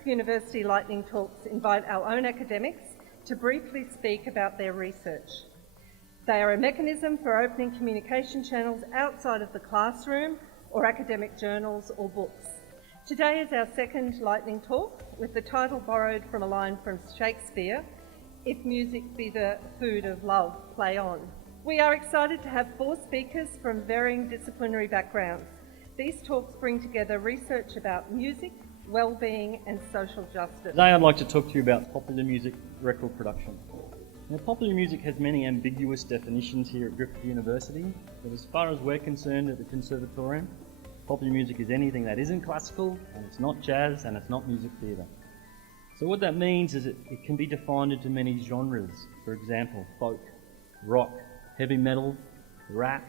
Griffith University Lightning Talks invite our own academics to briefly speak about their research. They are a mechanism for opening communication channels outside of the classroom or academic journals or books. Today is our second Lightning Talk, with the title borrowed from a line from Shakespeare, "If music be the food of love, play on." We are excited to have 4 speakers from varying disciplinary backgrounds. These talks bring together research about music, wellbeing and social justice. Today I'd like to talk to you about popular music record production. Now, popular music has many ambiguous definitions here at Griffith University, but as far as we're concerned at the Conservatorium, popular music is anything that isn't classical, and it's not jazz, and it's not music theatre. So what that means is it can be defined into many genres. For example, folk, rock, heavy metal, rap,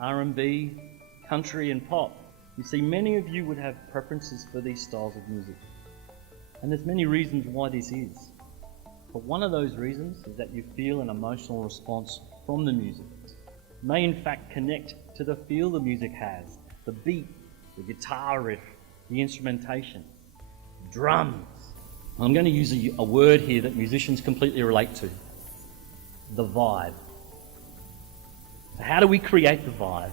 R&B, country and pop. You see, many of you would have preferences for these styles of music. And there's many reasons why this is. But one of those reasons is that you feel an emotional response from the music. It may in fact connect to the feel the music has, the beat, the guitar riff, the instrumentation, drums. I'm going to use a word here that musicians completely relate to, the vibe. So how do we create the vibe?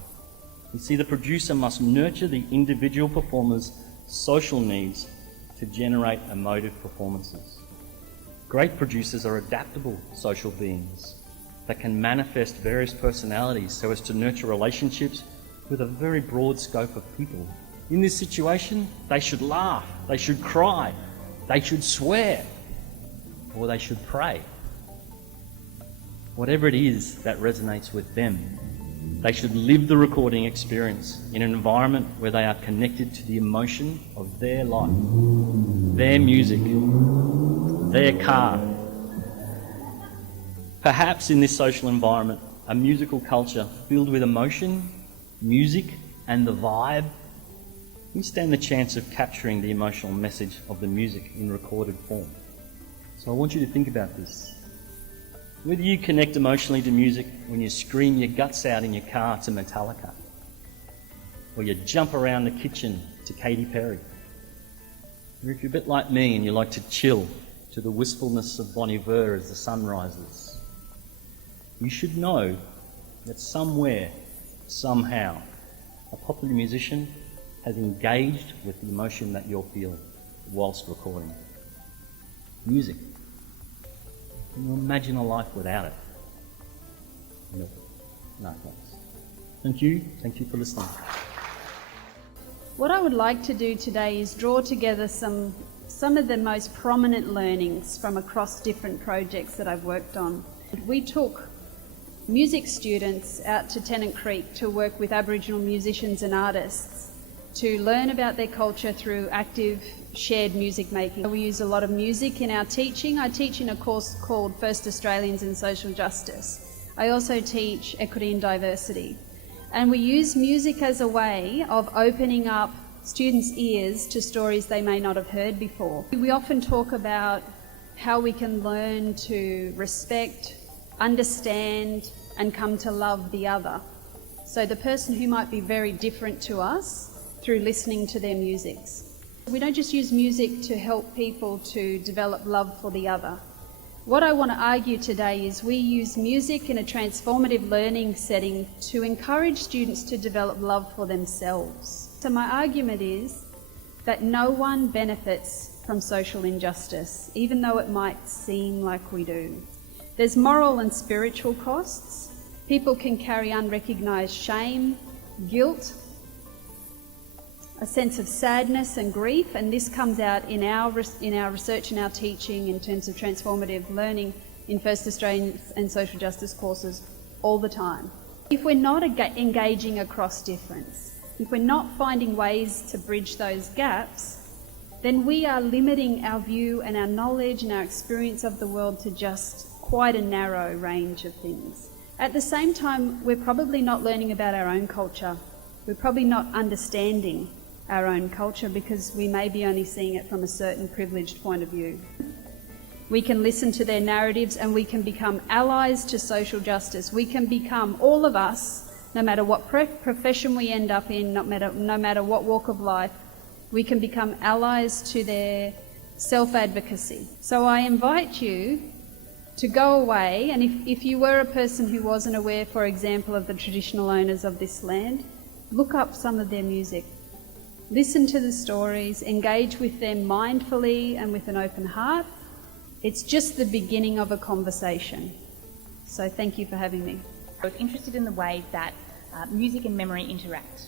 You see, the producer must nurture the individual performer's social needs to generate emotive performances. Great producers are adaptable social beings that can manifest various personalities so as to nurture relationships with a very broad scope of people. In this situation, they should laugh, they should cry, they should swear, or they should pray. Whatever it is that resonates with them, they should live the recording experience in an environment where they are connected to the emotion of their life, their music, their car. Perhaps in this social environment, a musical culture filled with emotion, music and the vibe, we stand the chance of capturing the emotional message of the music in recorded form. So I want you to think about this. Whether you connect emotionally to music when you scream your guts out in your car to Metallica, or you jump around the kitchen to Katy Perry, or if you're a bit like me and you like to chill to the wistfulness of Bon Iver as the sun rises, you should know that somewhere, somehow, a popular musician has engaged with the emotion that you're feeling whilst recording. Music. Can you imagine a life without it? No thanks. Thank you for listening. What I would like to do today is draw together some of the most prominent learnings from across different projects that I've worked on. We took music students out to Tennant Creek to work with Aboriginal musicians and artists to learn about their culture through active shared music making. We use a lot of music in our teaching. I teach in a course called First Australians in Social Justice. I also teach equity and diversity. And we use music as a way of opening up students' ears to stories they may not have heard before. We often talk about how we can learn to respect, understand, and come to love the other. So the person who might be very different to us through listening to their musics. We don't just use music to help people to develop love for the other. What I want to argue today is we use music in a transformative learning setting to encourage students to develop love for themselves. So my argument is that no one benefits from social injustice, even though it might seem like we do. There's moral and spiritual costs. People can carry unrecognised shame, guilt, a sense of sadness and grief, and this comes out in our research and our teaching in terms of transformative learning in First Australian and Social Justice courses all the time. If we're not engaging across difference, if we're not finding ways to bridge those gaps, then we are limiting our view and our knowledge and our experience of the world to just quite a narrow range of things. At the same time, we're probably not learning about our own culture. We're probably not understanding our own culture because we may be only seeing it from a certain privileged point of view. We can listen to their narratives and we can become allies to social justice. We can become, all of us, no matter what profession we end up in, no matter what walk of life, we can become allies to their self-advocacy. So I invite you to go away, and if you were a person who wasn't aware, for example, of the traditional owners of this land, look up some of their music. Listen to the stories, engage with them mindfully and with an open heart. It's just the beginning of a conversation. So thank you for having me. I was interested in the way that music and memory interact.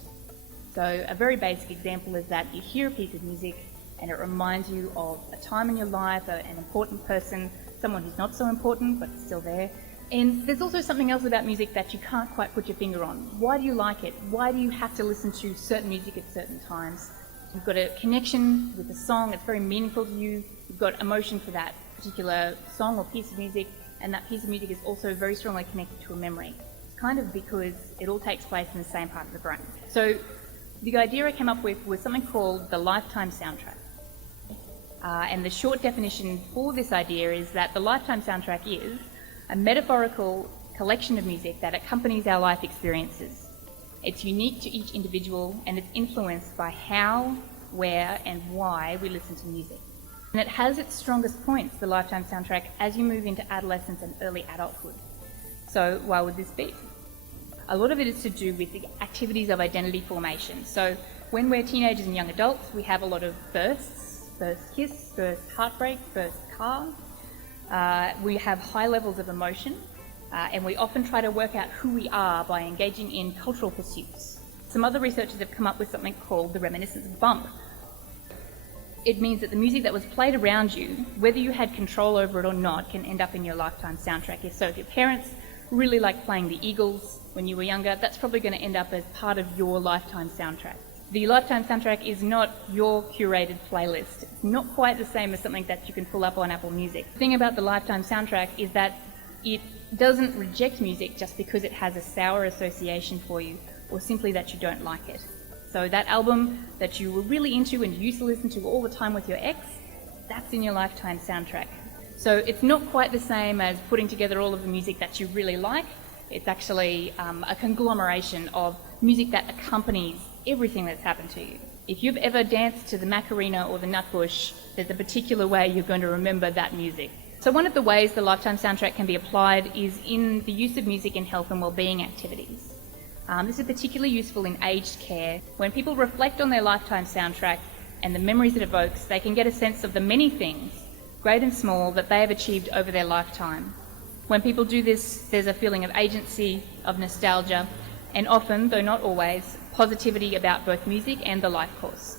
So a very basic example is that you hear a piece of music and it reminds you of a time in your life, an important person, someone who's not so important but still there. And there's also something else about music that you can't quite put your finger on. Why do you like it? Why do you have to listen to certain music at certain times? You've got a connection with the song, it's very meaningful to you. You've got emotion for that particular song or piece of music, and that piece of music is also very strongly connected to a memory. It's kind of because it all takes place in the same part of the brain. So the idea I came up with was something called the lifetime soundtrack. And the short definition for this idea is that the lifetime soundtrack is a metaphorical collection of music that accompanies our life experiences. It's unique to each individual and it's influenced by how, where and why we listen to music. And it has its strongest points, the lifetime soundtrack, as you move into adolescence and early adulthood. So why would this be? A lot of it is to do with the activities of identity formation. So when we're teenagers and young adults, we have a lot of firsts, first kiss, first heartbreak, first car. We have high levels of emotion, and we often try to work out who we are by engaging in cultural pursuits. Some other researchers have come up with something called the reminiscence bump. It means that the music that was played around you, whether you had control over it or not, can end up in your lifetime soundtrack. So if your parents really liked playing the Eagles when you were younger, that's probably going to end up as part of your lifetime soundtrack. The lifetime soundtrack is not your curated playlist. It's not quite the same as something that you can pull up on Apple Music. The thing about the lifetime soundtrack is that it doesn't reject music just because it has a sour association for you or simply that you don't like it. So that album that you were really into and you used to listen to all the time with your ex, that's in your lifetime soundtrack. So it's not quite the same as putting together all of the music that you really like. It's actually a conglomeration of music that accompanies everything that's happened to you. If you've ever danced to the Macarena or the Nutbush, there's a particular way you're going to remember that music. So one of the ways the lifetime soundtrack can be applied is in the use of music in health and wellbeing activities. This is particularly useful in aged care. When people reflect on their lifetime soundtrack and the memories it evokes, they can get a sense of the many things, great and small, that they have achieved over their lifetime. When people do this, there's a feeling of agency, of nostalgia, and often, though not always, positivity about both music and the life course.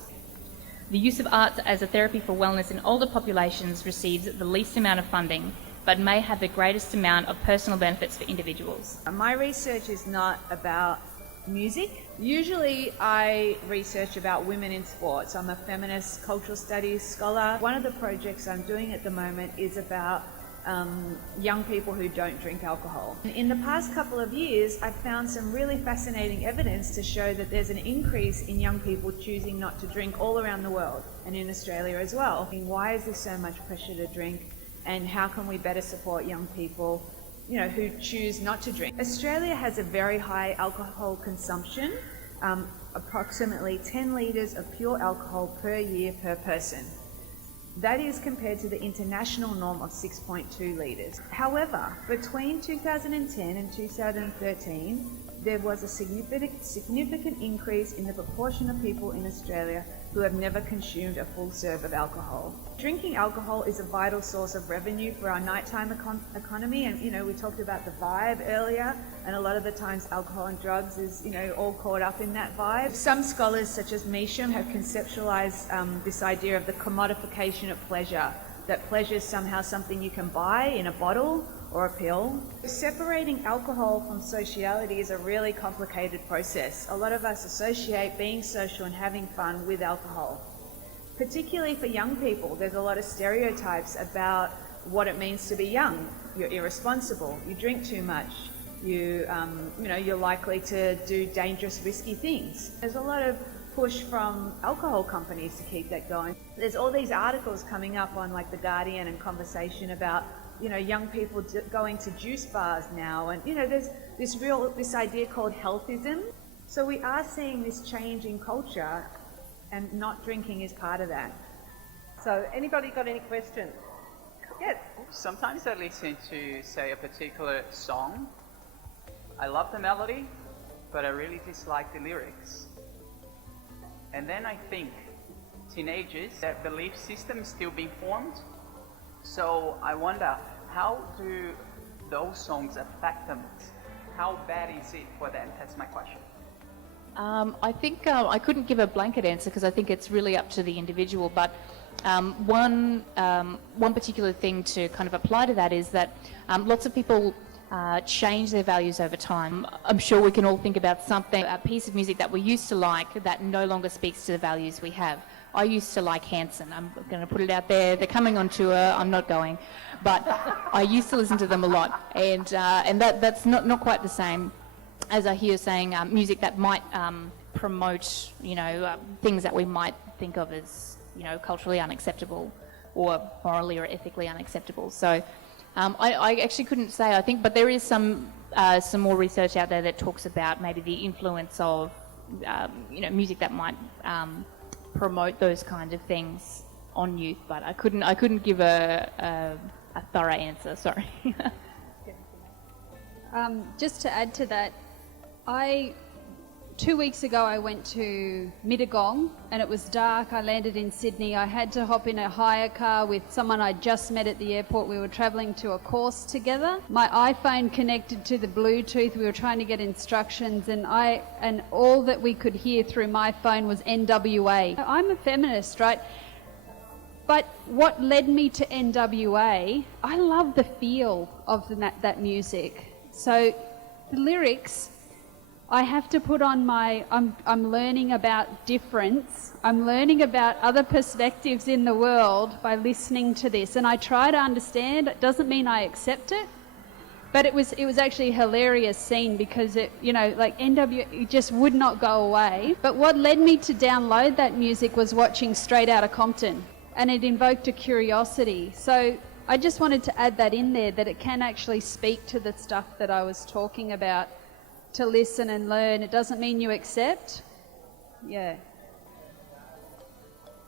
The use of arts as a therapy for wellness in older populations receives the least amount of funding, but may have the greatest amount of personal benefits for individuals. My research is not about music. Usually I research about women in sports. I'm a feminist cultural studies scholar. One of the projects I'm doing at the moment is about young people who don't drink alcohol. In the past couple of years, I've found some really fascinating evidence to show that there's an increase in young people choosing not to drink all around the world and in Australia as well. Why is there so much pressure to drink, and how can we better support young people, who choose not to drink? Australia has a very high alcohol consumption, approximately 10 litres of pure alcohol per year per person. That is compared to the international norm of 6.2 litres. However, between 2010 and 2013, there was a significant increase in the proportion of people in Australia who have never consumed a full serve of alcohol. Drinking alcohol is a vital source of revenue for our nighttime economy, and we talked about the vibe earlier, and a lot of the times alcohol and drugs is all caught up in that vibe. Some scholars such as Measham have conceptualized this idea of the commodification of pleasure, that pleasure is somehow something you can buy in a bottle or a pill. Separating alcohol from sociality is a really complicated process. A lot of us associate being social and having fun with alcohol. Particularly for young people, there's a lot of stereotypes about what it means to be young. You're irresponsible, you drink too much, you're likely to do dangerous, risky things. There's a lot of push from alcohol companies to keep that going. There's all these articles coming up on The Guardian and Conversation about young people going to juice bars now, and there's this idea called healthism. So we are seeing this change in culture, and not drinking is part of that. So anybody got any questions? Yes. Sometimes I listen to, say, a particular song. I love the melody, but I really dislike the lyrics. And then I think, teenagers, their belief system is still being formed. So I wonder, how do those songs affect them? How bad is it for them? That's my question. I think I couldn't give a blanket answer because I think it's really up to the individual, but one particular thing to kind of apply to that is that lots of people change their values over time. I'm sure we can all think about something, a piece of music that we used to like that no longer speaks to the values we have. I used to like Hanson. I'm going to put it out there. They're coming on tour. I'm not going, but I used to listen to them a lot, and that's not quite the same as I hear saying music that might promote, things that we might think of as, culturally unacceptable or morally or ethically unacceptable. So I actually couldn't say, I think, but there is some more research out there that talks about maybe the influence of, music that might promote those kind of things on youth, but I couldn't give a thorough answer, sorry. Just to add to that, 2 weeks ago I went to Mittagong and it was dark. I landed in Sydney. I had to hop in a hire car with someone I'd just met at the airport. We were travelling to a course together. My iPhone connected to the Bluetooth. We were trying to get instructions, and all that we could hear through my phone was NWA. I'm a feminist, right? But what led me to NWA, I love the feel of that music. So the lyrics, I have to put on I'm learning about difference. I'm learning about other perspectives in the world by listening to this. And I try to understand. It doesn't mean I accept it. But it was actually a hilarious scene because NWA, it just would not go away. But what led me to download that music was watching Straight Outta Compton. And it invoked a curiosity. So I just wanted to add that in there, that it can actually speak to the stuff that I was talking about. To listen and learn. It doesn't mean you accept. Yeah.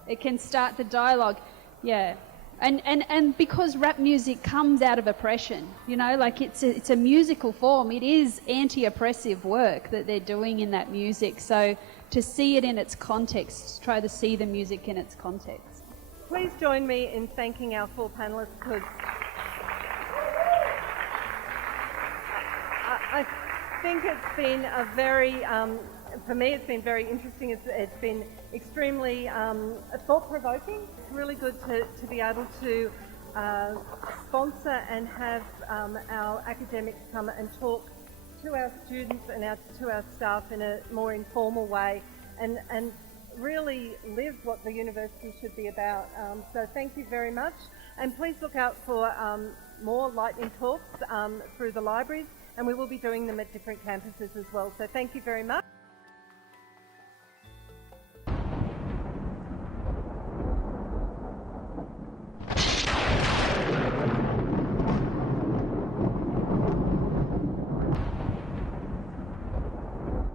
It can start the dialogue. Yeah. And because rap music comes out of oppression, it's a musical form. It is anti-oppressive work that they're doing in that music. So to see it in its context, try to see the music in its context. Please join me in thanking our four panellists, because I think it's been for me it's been very interesting. It's been extremely thought-provoking. It's really good to be able to sponsor and have our academics come and talk to our students and to our staff in a more informal way and really live what the university should be about. So thank you very much, and please look out for more lightning talks through the libraries. And we will be doing them at different campuses as well. So thank you very much.